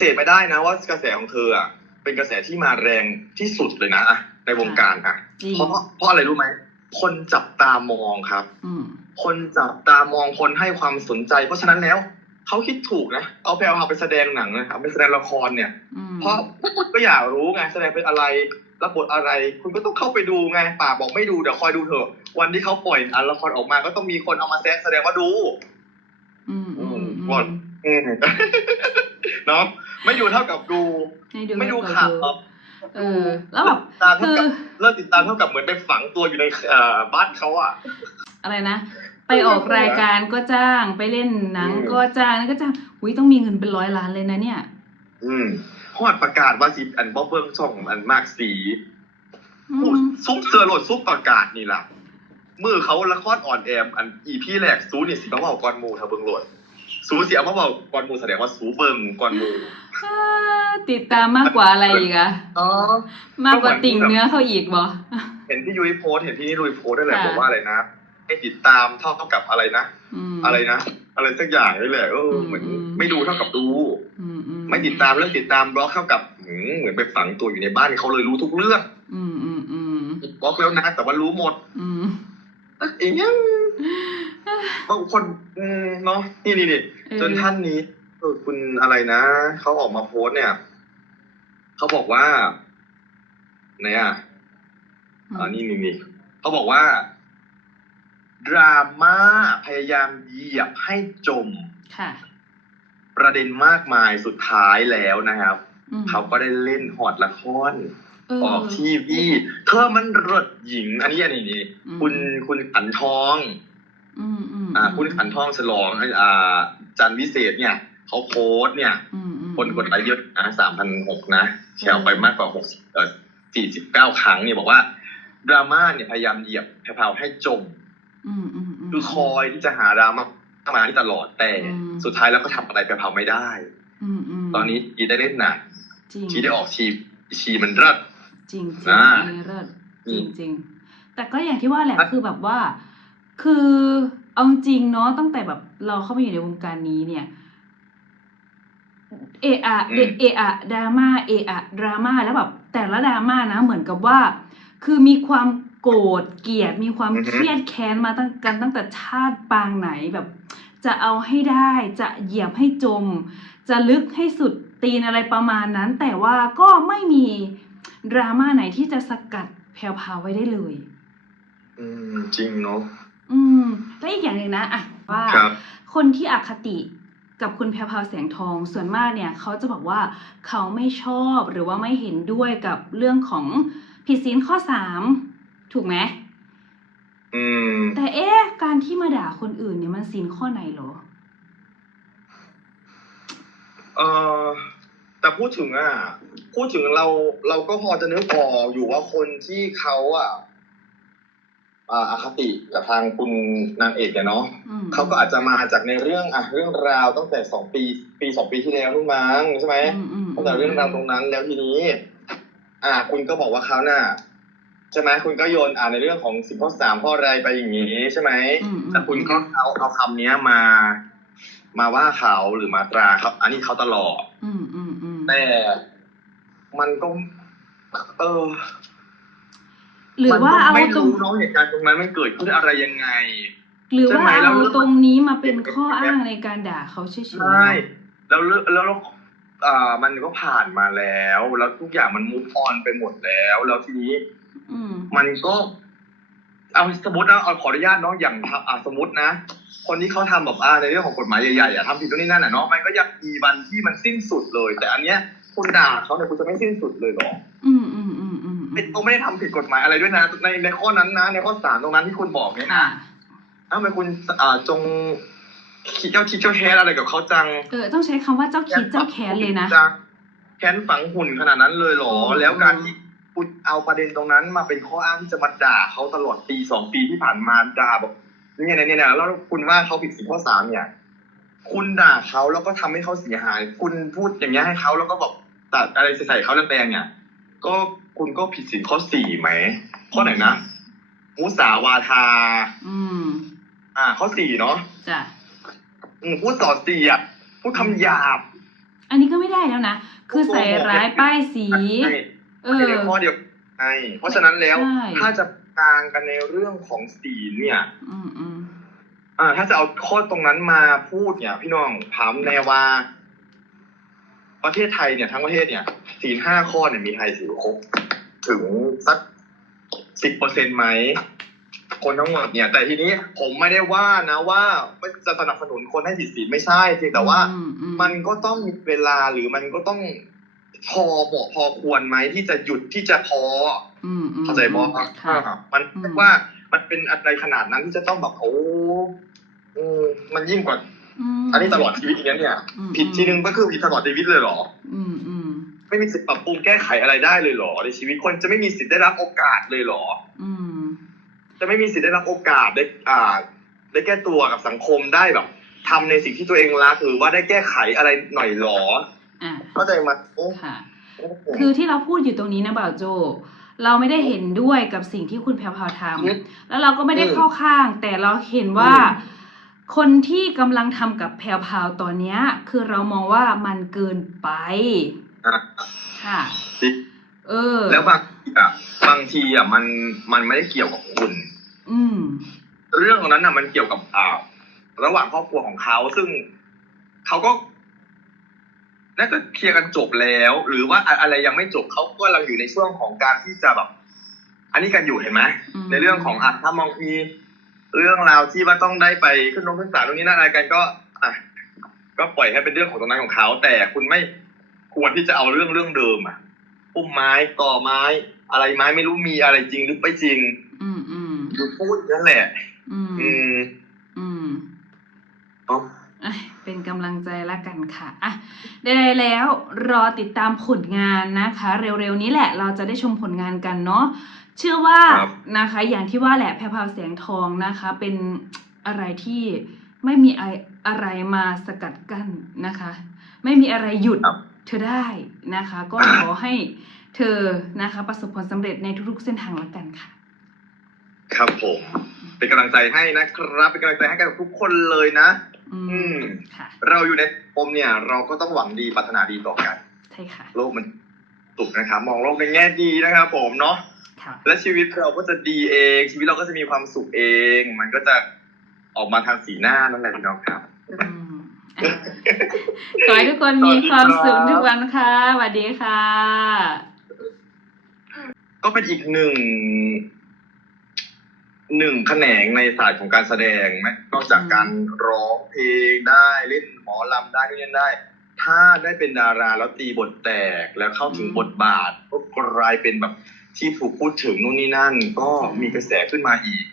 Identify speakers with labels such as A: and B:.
A: เสธไม่ได้นะว่ากระแสของเธออะเป็นกระแสที่มาแรงที่สุดเลยนะอะในวงการอะ
B: จริง
A: เพราะเพราะอะไรรู้ไหมคนจับตามองครับ
B: อืม
A: คนจับตามองคนให้ความสนใจ เพราะฉะนั้นแล้วเขาคิดถูกนะเอาไปเอาไปแสดงหนังนะเอาไปแสดงละครเนี่ย
B: อืม
A: เพราะคุณก็อยากรู้ไงแสดงเป็นอะไรรับบทอะไร คุณก็ต้องเข้าไปดูไงป่าบอกไม่ดูเดี๋ยวคอยดูเถอะ วันที่เขาปล่อยอันละครออกมาก็ต้องมีคนเอามาแสดงแสดงว่าดู
B: อืมอืมอืม
A: ก่อน อืมเนาะไม่ดูเท่ากับดู
B: ให้ดู
A: ไม่ดู
B: ให้
A: ข่าว
B: เออ แล้วแบบ
A: ตามเท่า
B: คือ
A: กับเลิกติดตามเท่ากับเหมือนไปฝังตัวอยู่ในเอ่อบ้านเขาอะ
B: อะไรนะ ไปออกรายการก็จ้างไปเล่นหนัง
A: อืม
B: ก็จ้างนั่นก็จ้างอุ้ยต้องมีเงินเป็นร้อยล้านเลยนะเนี่ย
A: อืมฮอดประกาศว่าสิอันบ๊อบเบิ้งช่องอันมากสี
B: อืม
A: ซุปเสือโหลดซุปประกาศนี่ล่ะมือเขาละครอ่อนแอมอันอีพี่แรกซูนี่สิมาเบาก่อนหมูถ้าเบิ่งโหลด ซูเสียมาเบาก่อนหมูแสดงว่าซูเบิ่งก่อนหมู
B: อ่าติดตามมากกว่าอะไรอีกอะ
A: อ๋อ
B: มากกว่าติ่งเนื้อเขาอีกบ่
A: เห็นพี่ยุ้ยโพสต์เห็นพี่นี่ลุยโพสต์ได้แหละ
B: ค่ะ
A: บอกว่าอะไรนะให้ติดตามเท่ากับอะไรนะ
B: อืม
A: อะไรนะอะไรสักอย่างนี่แหละเอออ
B: ม
A: เหมือน
B: อืม
A: ไม่ดูเท่ากับดู
B: อืมอื
A: ไม่ติดตามเรื่องติดตามบล็อกเท่ากับหืมเหมือนไปฝังตัวอยู่ในบ้านเขาเลยรู้ทุกเรื่อง
B: อืมอืมอืม
A: บล็อกแล้วนะแต่ว่ารู้หมด
B: อืม
A: เองยัง บางคนอืมเนาะนี่นี่นี่
B: เออ
A: จนท่านนี้เออคุณอะไรนะเขาออกมาโพสต์เนี่ยเขาบอกว่าไหนอะอ่านี่นี่นี่เขาบอกว่าดราม่าพยายามเหยียบให้จม
B: ค่ะ
A: ประเด็นมากมายสุดท้ายแล้วนะครับ
B: อืม
A: เขาก็ได้เล่นหอดละคร
B: เออ
A: ออกทีวีเธอมันรดหญิง อันนี้อันนี้นี่
B: อืม
A: คุณคุณขันทอง
B: อืมอืม
A: อ่าคุณขันทองฉลองอ่าจันทร์วิเศษเนี่ยเขาโพสต์เนี่ย
B: อืมอืม
A: คนกดไลค์เยอะนะสามพันหกนะแชร์ออกไปมากกว่าหกเอ่อสี่สิบเก้าครั้งเนี่ยบอกว่า ดราม่าเนี่ยพยายามเหยียบแพรวๆให้จม
B: อืมอืมม
A: คือคอยที่จะหาดราม่ามาที่ตลอดแต่
B: อืม
A: สุดท้ายแล้วก็ทำอะไรแพรวๆไม่ได้
B: อืมอืม
A: ตอนนี้ชีได้เล่นหนัง
B: จริง
A: ชีได้ออกชีชีมันเลิศ
B: จริงจริง
A: อ่า
B: อันนี้เลิศ
A: อื
B: จริ
A: ม
B: งจริงแต่ก็อย่างที่ว่าแหละ
A: อะ
B: คือแบบว่า คือเอาจริงเนาะตั้งแต่แบบเราเข้ามาอยู่ในวงการนี้เนี่ยเอะอะเอะเอะอะดราม่าเอะอะดราม่าแล้วแบบแต่ละดราม่านะเหมือนกับว่า คือมีความโกรธเกลียดมีความ
A: อือฮึ
B: เครียดแค้นมาตั้งกันตั้งแต่ชาติปางไหนแบบ จะเอาให้ได้จะเหยียบให้จม จะลึกให้สุดตีนอะไรประมาณนั้น แต่ว่าก็ไม่มีดราม่าไหนที่จะสกัดแพรวพราวไว้ได้เลย
A: อืมจริงเนาะ
B: อืมแล้วอีกอย่างหนึ่งนะอะว่า
A: ครับ
B: คนที่อคติกับคุณแพรวพราวแสงทองส่วนมากเนี่ยเขาจะบอกว่าเขาไม่ชอบหรือว่าไม่เห็นด้วยกับเรื่องของผิดศีลข้อสามถูกไหม
A: อืม
B: แต่เอ๊ะการที่มาด่าคนอื่นเนี่ยมันศีลข้อไหนเหรอ
A: เออแต่พูดถึงอะ พูดถึงเราเราก็พอจะนึกออกอยู่ว่าคนที่เขาอะ อ่าอคติกับทางคุณนางเอกเนี่ยเนาะ
B: อืม
A: เขาก็อาจจะมาจากในเรื่องอะเรื่องราวตั้งแต่สองปี ปีสองปีที่แล้วนู่นมั้งใช่ไหม
B: อืมอืม
A: ตั้งแต่เรื่องราวตรงนั้นแล้วทีนี้ อ่า คุณก็บอกว่าเขาน่ะใช่ไหมคุณก็โยนอ่าในเรื่องของสิบข้อสามข้ออะไรไปอย่างนี้ใช่ไหม
B: อืมอืม
A: แต่คุณก็เอาเอาคำเนี้ยมา มาว่าเขาหรือมาตราครับ อันนี้เขาตลอด
B: อืมอืมอืม
A: แต่มันก็ เออ
B: หรือว่า
A: มันก็
B: เอา
A: ไม่
B: ตรง
A: รู้เน้องเหตุการณ์ตรงนั้นมันเกิดขึ้นอะไรยังไง
B: หรือว่า
A: ใช่ไหมแล้
B: เอา
A: ว
B: ตรงนี้มาเป็นข้ออ้างในการด่าเขาเฉยๆ
A: ใช่แล้วเรื่องแล้วแล้วอ่ามันก็ผ่านมาแล้ว แล้วทุกอย่างมันมูฟออนไปหมดแล้ว แล้วทีนี้
B: อืม
A: มันก็ เอาสมมตินะเอาขออนุญาตเนาะอย่างทำอ่าสมมตินะ คนที่เขาทำแบบอ่าในเรื่องของกฎหมายใหญ่ๆอะทำผิดตรงนี้นั่นอะเนาะมันก็ยังมีวันที่มันสิ้นสุดเลย แต่อันเนี้ยคุณด่าเขาเนี่ยคุณจะไม่สิ้นสุดเลยเหรอ
B: อืมอืม อืมอืม
A: ไม่เขาไม่ได้ทำผิดกฎหมายอะไรด้วยนะ ในในข้อนั้นนะ ในข้อสามตรงนั้นที่คุณบอกเนี่ย
B: ค่ะ
A: นะทำไมคุณอ่าจงคิดเจ้าคิดเจ้าแค้นอะไรกับเขาจัง
B: เออ ต้องใช้คำว่าเจ้าคิดเจ้าแค้นเลยนะ
A: จังแค้นฝังหุ่นขนาดนั้นเลยเหรอ
B: อืม
A: แล้วการที่คุณเอาประเด็นตรงนั้นมาเป็นข้ออ้างที่จะมาด่าเขาตลอดปีสองปีที่ผ่านมาด่าบอกเนี่ยเนี่ยเนี่ยแล้วคุณว่าเขาผิดสิ่งข้อสามเนี่ย คุณด่าเขาแล้วก็ทำให้เขาเสียหาย คุณพูดอย่างเงี้ยให้เขาแล้วก็บอกตัดอะไรใส่เขาแรงๆเนี่ย ก็ คุณก็ผิดสิ่งข้อสี่ไหมข้อไหนนะมุสาวาทา
B: อืม
A: อ่า ข้อสี่เนาะ
B: จ้ะ
A: อืมพูดส่อเสียดพูดคำหยาบ
B: อันนี้ก็ไม่ได้แล้วนะ คือใส่ร้ายป้ายสี
A: ใช่
B: เอ
A: ไม่
B: อ
A: ได้ข้อเดียวใช่เพราะฉะนั้นแล้ว
B: ใช่
A: ถ้าจะกางกันในเรื่องของศีลเนี่ย
B: อืมอืม
A: อ่า ถ้าจะเอาข้อตรงนั้นมาพูดเนี่ย พี่น้องถามแนว่า ประเทศไทยเนี่ยทั้งประเทศเนี่ยศีลห้าข้อเนี่ยมีใครถือครบ ถึงสักสิบเปอร์เซ็นไหม คนทั้งหมดเนี่ย แต่ทีนี้ผมไม่ได้ว่านะว่าไม่จะสนับสนุนคนให้ผิดศีลไม่ใช่เพียงแต่ว่า
B: อือื
A: มันก็ต้องมีเวลาหรือมันก็ต้องพอเหมาะพอควรไหมที่จะหยุดที่จะพอ
B: อืมอืม
A: เข้าใจบอ
B: ค่ะ
A: มัน
B: อืม
A: เรียกว่ามันเป็นอะไรขนาดนั้นที่จะต้องแบบโอ้อืมมันยิ่งกว่า
B: ม
A: อันนี้ตลอดชีวิตอย่างนี้ยเนี่ย
B: อืม
A: ผิดทีนึงก็คือผิดตลอดชีวิตเลยเหรอ
B: อืมอืม
A: ไม่มีสิทธิ์ปรับปรุงแก้ไขอะไรได้เลยเหรอ ในชีวิตคนจะไม่มีสิทธิ์ได้รับโอกาสเลยเหรอ
B: อืม
A: จะไม่มีสิทธิ์ได้รับโอกาสได้อ่า ได้แก้ตัวกับสังคมได้แบบทำในสิ่งที่ตัวเองรักหรือว่าได้แก้ไขอะไรหน่อยเหรอ
B: อะ
A: เข้าใจไหมโอ้
B: ค่ะ
A: โอ้
B: คือที่เราพูดอยู่ตรงนี้นะบ่าวโจ เราไม่ได้เห็นด้วยกับสิ่งที่คุณแพรวพราวท
A: อืมำ
B: แล้วเราก็ไม่ได้
A: อืม
B: เข้าข้าง แต่เราเห็นว่า
A: อืม
B: คนที่กำลังทำกับแพรวพราวตอนเนี้ย คือเรามองว่ามันเกินไป
A: อะ
B: ค่ะ
A: จริง
B: เออ
A: แล้วบางทีอะบางทีอะมันมันไม่ได้เกี่ยวกับคุณ
B: อืม
A: เรื่องตรงนั้นอะมันเกี่ยวกับอ่าระหว่างครอบครัวของเขาซึ่งเขาก็น่าจะเคลียร์กันจบแล้ว หรือว่าอะอะไรยังไม่จบเขาก็กำลังอยู่ในช่วงของการที่จะแบบ อันนี้กันอยู่เห็นไหม
B: อืม
A: ในเรื่องของอะถ้ามองมีเรื่องราวที่ว่าต้องได้ไปขึ้นนงขึ้นศาลตรงนี้นั่นอะไรกันก็ อะ ก็ปล่อยให้เป็นเรื่องของตรงนั้นของเขาแต่คุณไม่ ควรที่จะเอาเรื่องเรื่องเดิมอะปุ่มไม้ต่อไม้ อะไรไม้ไม่รู้มีอะไรจริงหรือไม่จริง
B: อืมอืม
A: คือพูดนั่นแหละ
B: อืม
A: อืม
B: อืม
A: เนาะ
B: อะเป็นกำลังใจละกันค่ะอะได้แล้วรอติดตามผลงานนะคะ เร็วๆนี้แหละเราจะได้ชมผลงานกันเนาะเชื่อว่า
A: ครับ
B: นะคะ อย่างที่ว่าแหละแพรวพราวแสงทองนะคะ เป็นอะไรที่ไม่มีอะไรอะไรมาสกัดกั้นนะคะ ไม่มีอะไรหยุด
A: ครับ
B: เธอได้นะคะ ก็ขอให้เธอนะคะ ประสบผลสำเร็จในทุกๆเส้นทางละกันค่ะ
A: ครับผม เป็นกำลังใจให้นะครับ เป็นกำลังใจให้กับทุกคนเลยนะ
B: อื
A: อื
B: ม
A: ม
B: ค่ะ
A: เราอยู่ในปมเนี่ย เราก็ต้องหวังดีปรารถนาดีต่อกัน
B: ใช่ค่ะ
A: โลกมันสุขนะครับ มองโลกในแง่ดีนะครับ ผมเนาะ
B: ค่ะ
A: และชีวิตเราก็จะดีเอง ชีวิตเราก็จะมีความสุขเอง มันก็จะออกมาทางสีหน้านั่นแหละพี่น้องครับ
B: อืมอะ ขอให้ทุกคนมีความสุขทุกวันค่ะสวัสดีค่ะ
A: ก็เป็นอีกหนึ่งหนึ่งแขนงในศาสตร์ของการแสดงไหมนอกจากการร้องเพลงได้เล่นหมอลำได้นู่นได้ ถ้าได้เป็นดาราแล้วตีบทแตกแล้วเข้าถึงบทบาทก็กลายเป็นแบบที่ถูกพูดถึงนู่นนี่นั่น ก็มีกระแสขึ้นมาอีก